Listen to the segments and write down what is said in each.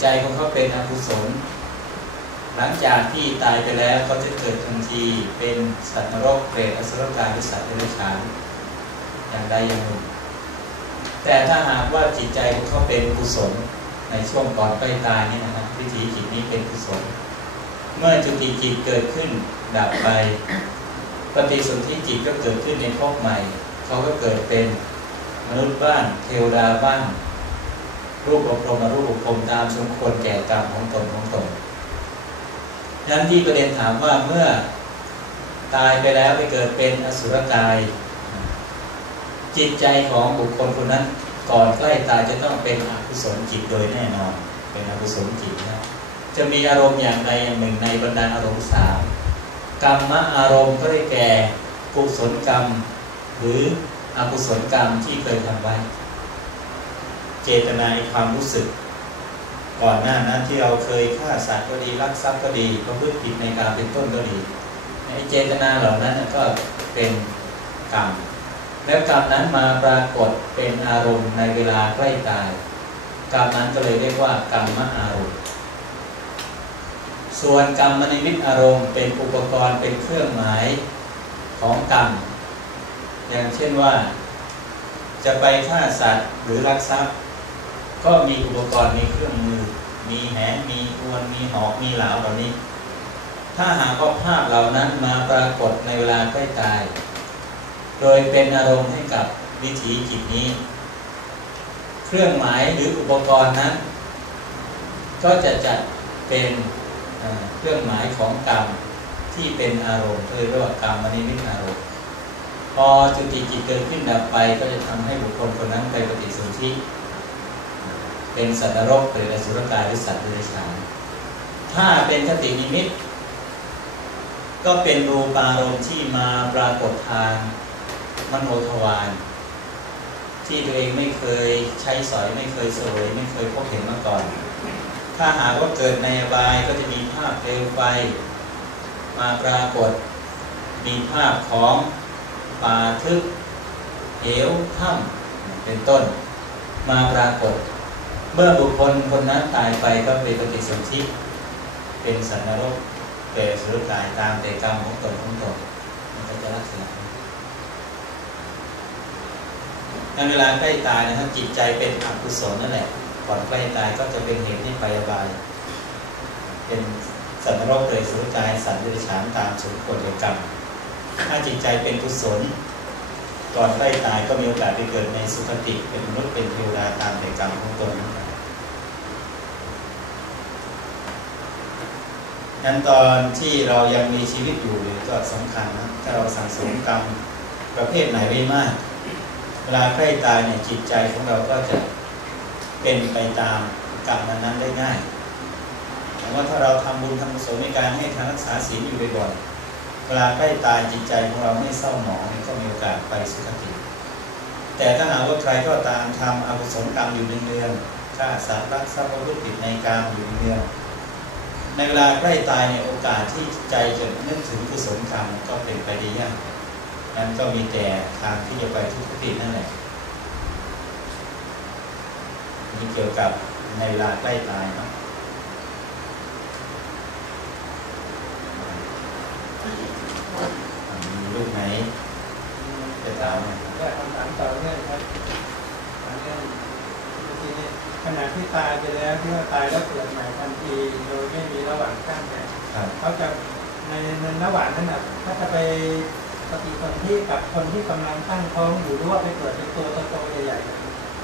ใจของเขาเป็นอกุศล หลังจากที่ตายไปแล้วเขาจะเกิดทันทีเป็นสัตว์นรกเปรตอสุรกายหรือสัตว์เดรัจฉานอย่างใดอย่างหนึ่ง แต่ถ้าหากว่าจิตใจของเขาเป็นกุศล ในช่วงก่อนใกล้ตายนี่นะครับวิถีจิตนี้เป็นกุศล เมื่อจุติจิตเกิดขึ้นดับไป ปฏิสนธิจิตก็เกิดขึ้นในภพใหม่ เขาก็เกิดเป็นมนุษย์บ้านเทวดาบ้าน รูปอบรมมารูปอบรมตามสมควรแก่กรรมของตนของตนนั้นที่ประเด็นถามว่าเมื่อตายไปแล้วไปเกิดเป็นอสุรกาย จิตใจของบุคคลคนนั้นก่อนใกล้ตายจะต้องเป็นอกุศลจิตโดยแน่นอน เป็นอกุศลจิตนะจะมีอารมณ์อย่างใดอย่างหนึ่งในบรรดาอารมณ์สามกรรมอารมณ์ก็ได้แก่กุศลกรรม หรืออกุศลกรรมที่เคยทำไว้ เจตนาความรู้สึก ก่อนหน้านั้นที่เราเคยฆ่าสัตว์ก็ดีรักทรัพย์ก็ดีประพฤติผิดในการเป็นต้นก็ดีในเจตนาเหล่านั้นก็เป็นกรรมแล้วกรรมนั้นมาปรากฏเป็นอารมณ์ในเวลาใกล้ตายกรรมนั้นก็เลยเรียกว่ากรรมอารมณ์ ส่วนกรรมมนิมิตอารมณ์เป็นอุปกรณ์เป็นเครื่องหมายของกรรม อย่างเช่นว่า จะไปฆ่าสัตว์หรือรักทรัพย์ ก็มีอุปกรณ์มีเครื่องมือ มีแหมีอวนมีหอกมีเหลาเหล่านี้ ถ้าหากว่าภาพเหล่านั้นมาปรากฏในเวลาใกล้ตาย โดยเป็นอารมณ์ให้กับวิถีจิตนี้ เครื่องหมายหรืออุปกรณ์นั้น ก็จะจัดเป็นเครื่องหมายของกรรมที่เป็นอารมณ์เรียกว่ากรรมมณิมิตอารมณ์พอจุติจิตเกิดขึ้นดับไปก็จะทำให้บุคคลคนนั้นไปปฏิสนธิ เป็นสัตว์นรกหรืออสุรกายหรือสัตว์เดรัจฉานถ้าเป็นคตินิมิต ก็เป็นรูปารมณ์ที่มาปรากฏทางมโนทวารที่ตัวเองไม่เคยใช้สอยไม่เคยสวยไม่เคยพบเห็นมาก่อน ถ้าหากว่าเกิดในอบายก็จะมีภาพเปลวไฟมาปรากฏ มีภาพของป่าทึบเหวถ้ำเป็นต้น มาปรากฏ เมื่อบุคคลคนนั้นตายไปก็เป็นปฏิสนธิเป็นสันนรกเกิดสุรกายตามแต่กรรมของตนของตนมันก็จะลักษณะในเวลาใกล้ตายนะครับจิตใจเป็นอกุศลนั่นแหละก่อนใกล้ตายก็จะเป็นเหตุให้ไปอบายเป็นสัตว์โรคเลยสุรกายสัตว์เดรัจฉานตามสมควรแก่กรรมถ้าจิตใจเป็นกุศล ก่อนใกล้ตายก็มีโอกาสไปเกิดในสุคติเป็นมนุษย์เป็นเทวดาตามแต่กรรมของตนนั้นตอนที่เรายังมีชีวิตอยู่ก็สำคัญนะถ้าเราสั่งสมกรรมประเภทไหนไว้มาก เวลาใกล้ตายเนี่ยจิตใจของเราก็จะเป็นไปตามกรรมนั้นได้ง่ายแต่ว่าถ้าเราทำบุญทำกุศลในการให้ทานรักษาศีลอยู่บ่อยๆ วลาใกล้ตายจิตใจของเราไม่เศร้าหมองก็มีโอกาสไปสุคติ แต่ถ้าหากว่าใครก็ตามทำอกุศลกรรมอยู่เนืองๆฆ่าสัตว์รักทรัพย์ประพฤติผิดในกรรมอยู่เนืองในเวลาใกล้ตายเนี่ยโอกาสที่ใจจะนึกถึงกุศลกรรมก็เป็นไปได้ยากนั้นก็มีแต่ทางที่จะไปทุกขตินั่นแหละนี่เกี่ยวกับในเวลาใกล้ตายเนาะ มีลูกไหนจะถามไหมก็คำถามต่อเนื่องครับตอเนื่องเมื่อกี้นี้ขณะที่ตายไปแล้วที่ว่าตายแล้วเกิดใหม่ทันทีโดยไม่มีระหว่างขั้นเนี่ยเขาจะในในระหว่างนั้นนะถ้าจะไปปฏิสนธิกับคนที่กำลังตั้งท้องอยู่หรือว่าไปเกิดเป็นตัวโตๆใหญ่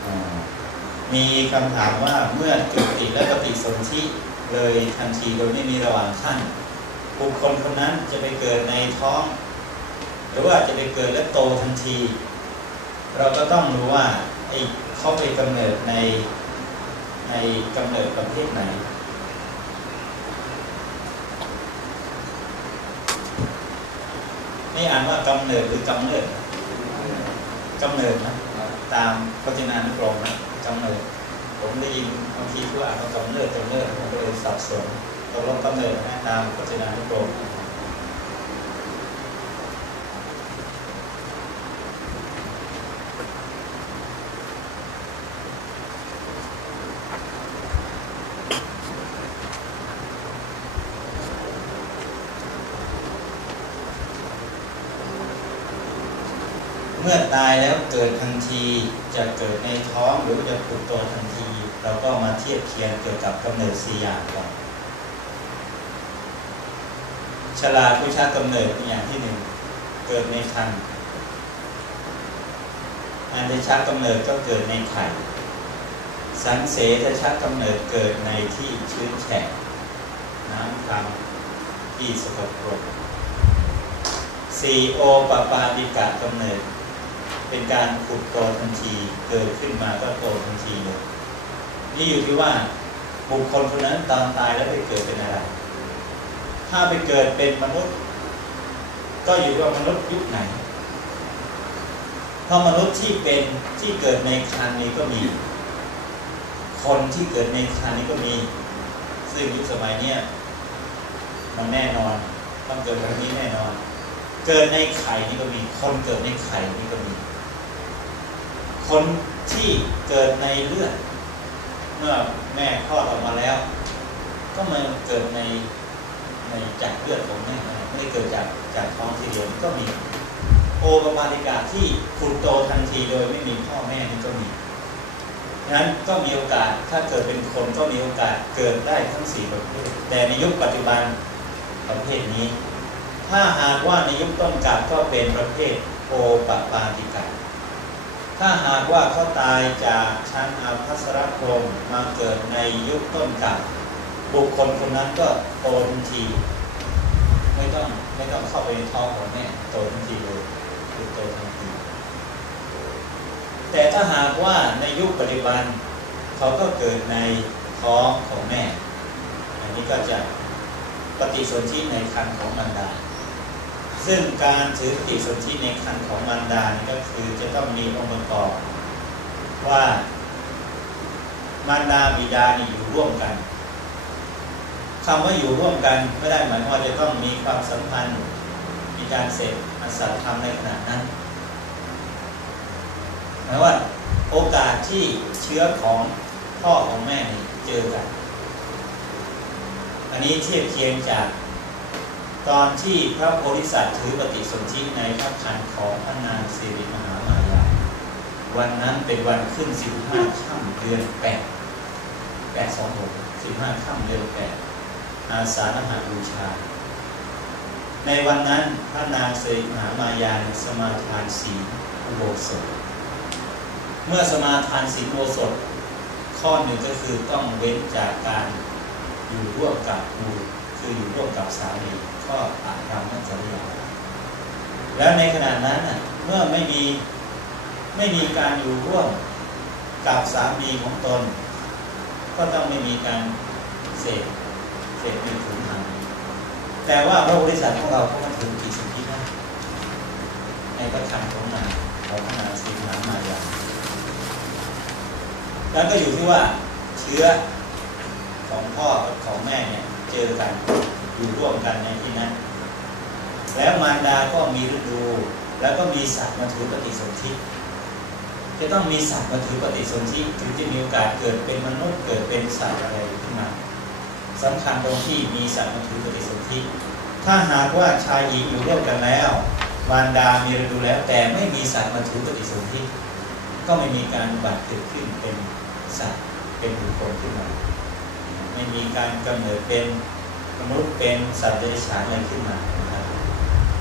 ๆมีคำถามว่าเมื่อจุติและปฏิสนธิเลยทันทีโดยไม่มีระหว่างขั้น บุคคลคนนั้นจะไปเกิดในท้อง หรือว่าจะไปเกิดและโตทันที เราก็ต้องรู้ว่าไอ้เขาไปกำเนิดในในกำเนิดประเภทไหน ไม่อ่านว่ากำเนิดหรือกำเนิดกำเนิดนะตามพจนานุกรมนะกำเนิด ผมได้ยินบางทีผู้อ่านว่ากำเนิดกำเนิดผมก็เลยสับสน ตกลงกำเนิดนะตามพจนานุกรมเมื่อตายแล้วเกิดทันทีจะเกิดในท้องหรือจะผุดตัวทันที เราก็มาเทียบเคียงเกี่ยวกับกำเนิดสี่อย่างก่อน ชราผู้ชาติกำเนิดเป็นอย่างที่หนึ่งเกิดในคันอันเดชากำเนิดก็เกิดในไข่ สังเสทชากำเนิดเกิดในที่ชื้นแฉะน้ำคำที่สกปรกสีโอปปาติกะกำเนิด เป็นการขุดโตทันทีเกิดขึ้นมาก็โตทันทีเลยนี่อยู่ที่ว่าบุคคลคนนั้นตอนตายแล้วไปเกิดเป็นอะไร ถ้าไปเกิดเป็นมนุษย์ ก็อยู่ว่ามนุษย์ยุคไหน เพราะมนุษย์ที่เป็นที่เกิดในคันนี้ก็มี คนที่เกิดในคันนี้ก็มี ซึ่งยุคสมัยเนี้ยมันแน่นอนต้องเกิดแบบนี้แน่นอน เกิดในไข่นี่ก็มี คนเกิดในไข่นี่ก็มี คนที่เกิดในเลือด เมื่อแม่คลอดออกมาแล้ว ก็มาเกิดใน ในจากเลือดของแม่ไม่ได้เกิดจากจากท้องทีเดียวก็มี โอปปาติกาที่ขุดโตทันทีโดยไม่มีพ่อแม่นี่ก็มีฉะนั้นก็มีโอกาสถ้าเกิดเป็นคนก็มีโอกาสเกิดได้ทั้งสี่ประเภทแต่ในยุคปัจจุบันประเภทนี้ ถ้าหากว่าในยุคต้นกาบก็เป็นประเภทโอปปาติกาถ้าหากว่าเขาตายจากชั้นอาภัสรพรมมาเกิดในยุคต้นกาบ บุคคลคนนั้นก็โตทันที ไม่ต้องไม่ต้องเข้าไปในท้องของแม่โตทันทีเลยคือโตทันที แต่ถ้าหากว่าในยุคปัจจุบัน เขาก็เกิดในท้องของแม่ อันนี้ก็จะปฏิสนธิในคันของมารดา ซึ่งการถือปฏิสนธิในคันของมารดานี่ก็คือจะต้องมีองค์ประกอบว่ามารดาบิดานี่อยู่ร่วมกัน คำว่าอยู่ร่วมกันไม่ได้หมายความว่าจะต้องมีความสัมพันธ์มีการเสพอสัตธรรมในขณะนั้นหมายว่าโอกาสที่เชื้อของพ่อของแม่เจอกัน อันนี้เทียบเคียงจากตอนที่พระโพธิสัตว์ถือปฏิสนธิในพระคันของพระนางสิริมหามายา วันนั้นเป็นวันขึ้นสิบห้าค่ำเดือนแปดแปดสองหกสิบห้าค่ำเดือนแปด อาสาฬหาบูชา ในวันนั้นพระนางเสริมหามายาสมาทานศีลอุโบสถ เมื่อสมาทานศีลอุโบสถ ข้อหนึ่งก็คือต้องเว้นจากการอยู่ร่วมกับบูคืออยู่ร่วมกับสามีก็อาธรรมนั่นสัญญาแล้วในขณะนั้นเมื่อไม่มีไม่มีการอยู่ร่วมกับสามีของตน ก็ต้องไม่มีการเสพ เสร็จเป็นถุงทางแต่ว่าพระบริษัทของเราเขามาถึงกี่สิบที่นะในประคันของนาของนาสิงหามายาแล้วก็อยู่ที่ว่าเชื้อของพ่อของแม่เนี่ยเจอกันอยู่ร่วมกันในที่นั้น แล้วมารดาก็มีฤดู แล้วก็มีสัตว์มาถือปฏิสนธิจะต้องมีสัตว์มาถือปฏิสนธิถึงจะมีโอกาสเกิดเป็นมนุษย์เกิดเป็นสัตว์อะไรขึ้นมา สำคัญตรงที่มีสัตว์มถือปฏิสนธิถ้าหากว่าชายหญิงอยู่ร่วมกันแล้ววานดามีฤดูแล้ว แต่ไม่มีสัตว์มาถือปฏิสนธิก็ไม่มีการบัติเกิดขึ้นเป็นสัตว์เป็นบุคคลขึ้นมา ไม่มีการกำเนิดเป็นมนุษย์เป็นสัตว์เดรัจฉานอะไรขึ้นมานะครับ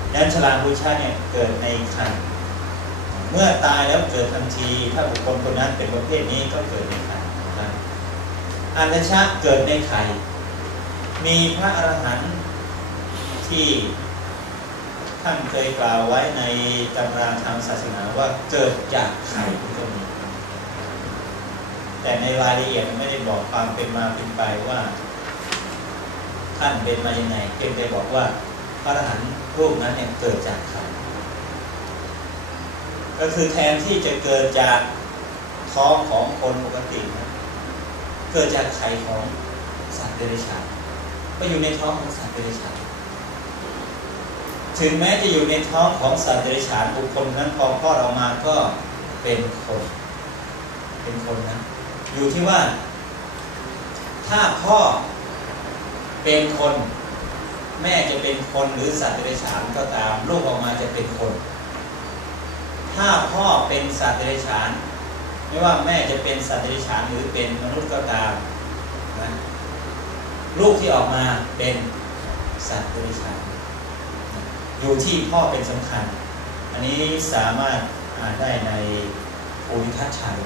ดังนั้นฉลาดบูชาเนี่ยเกิดในคันเมื่อตายแล้วเกิดทันที ถ้าบุคคลคนนั้นเป็นประเภทนี้ก็เกิดในคันนะครับอันชาเกิดในไข่ มีพระอรหันต์ที่ท่านเคยกล่าวไว้ในตำราทางศาสนาว่าเกิดจากไข่ก็มีแต่ในรายละเอียดไม่ได้บอกความเป็นมาเป็นไปว่า ท่านเป็นมายังไงเพียงแต่บอกว่าพระอรหันต์รูปนั้นเนี่ยเกิดจากไข่ก็คือแทนที่จะเกิดจากท้องของคนปกตินะเกิดจากไข่ของสัตว์เดรัจฉาน ก็อยู่ในท้องของสัตว์เดรัจฉานถึงแม้จะอยู่ในท้องของสัตว์เดรัจฉานบุคคลนั้นพอคลอดออกมาก็เป็นคน เป็นคนนะ อยู่ที่ว่า ถ้าพ่อเป็นคน แม่จะเป็นคนหรือสัตว์เดรัจฉานก็ตามลูกออกมาจะเป็นคน ถ้าพ่อเป็นสัตว์เดรัจฉาน ไม่ว่าแม่จะเป็นสัตว์เดรัจฉานหรือเป็นมนุษย์ก็ตามนะ ลูกที่ออกมาเป็นสัตว์เดรัจฉานอยู่ที่พ่อเป็นสำคัญ อันนี้สามารถอ่านได้ในภูริทัศชัย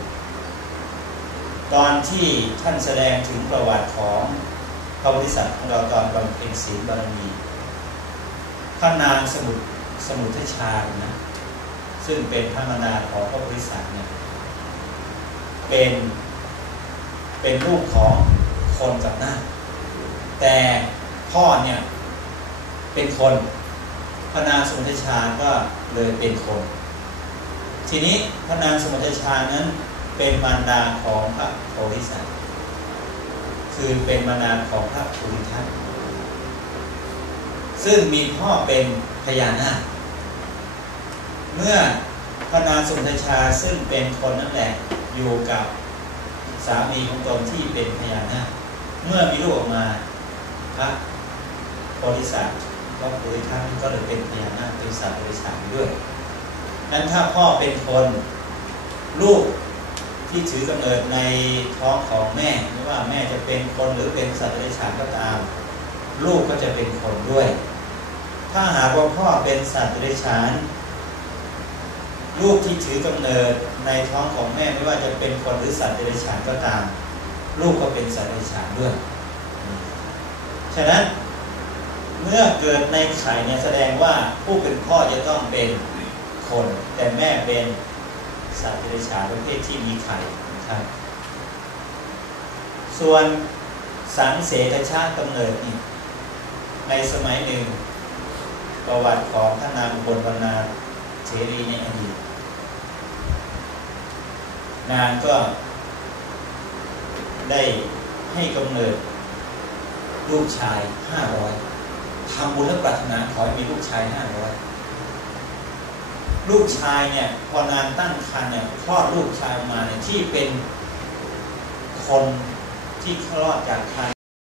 ตอนที่ท่านแสดงถึงประวัติของพระบริษัทของเราตอนบำเพ็ญศีลบารมีพระนางสมุทสมุทชานะซึ่งเป็นพระมนาของพระบริษัทเนี่ยเป็นเป็นลูกของคนกับหน้า แต่พ่อเนี่ยเป็นคนพระนางสมุทรชาก็เลยเป็นคน ทีนี้พระนางสมุทรชานั้นเป็นมารดาของพระโพธิสัตว์คือเป็นมารดาของพระภูริทัตน์ซึ่งมีพ่อเป็นพญานาคเมื่อพระนางสมุทรชาซึ่งเป็นคนนั่นแหละอยู่กับสามีของตนที่เป็นพญานาคเมื่อมีลูกออกมา พระโพธิสัตว์พระภูริทัตน์ก็เลยเป็นพญานาคเป็นสัตว์บริษัทด้วยนั้นถ้าพ่อเป็นคนลูกที่ถือกำเนิดในท้องของแม่ไม่ว่าแม่จะเป็นคนหรือเป็นสัตว์เดรัจฉานก็ตาม ลูกก็จะเป็นคนด้วย ถ้าหากว่าพ่อเป็นสัตว์เดรัจฉานลูกที่ถือกำเนิดในท้องของแม่ไม่ว่าจะเป็นคนหรือสัตว์เดรัจฉานก็ตาม ลูกก็เป็นสัตว์เดรัจฉานด้วย ฉะนั้นเมื่อเกิดในไข่เนี่ยแสดงว่าผู้เป็นพ่อจะต้องเป็นคน แต่แม่เป็นสัตว์เดรัจฉานประเภทที่มีไข่นะครับส่วนสังเสกชาติกำเนิดอีกในสมัยหนึ่ง ประวัติของท่านนางบนวรรณาเทรีในอดีตนางก็ได้ให้กำเนิด ลูกชายห้าร้อยทำบุญและปรารถนาขอให้มีลูกชายห้าร้อยลูกชายเนี่ยพอนานตั้งครรภ์เนี่ยคลอดลูกชายมาเนี่ยที่เป็นคนที่คลอดจากครรภ์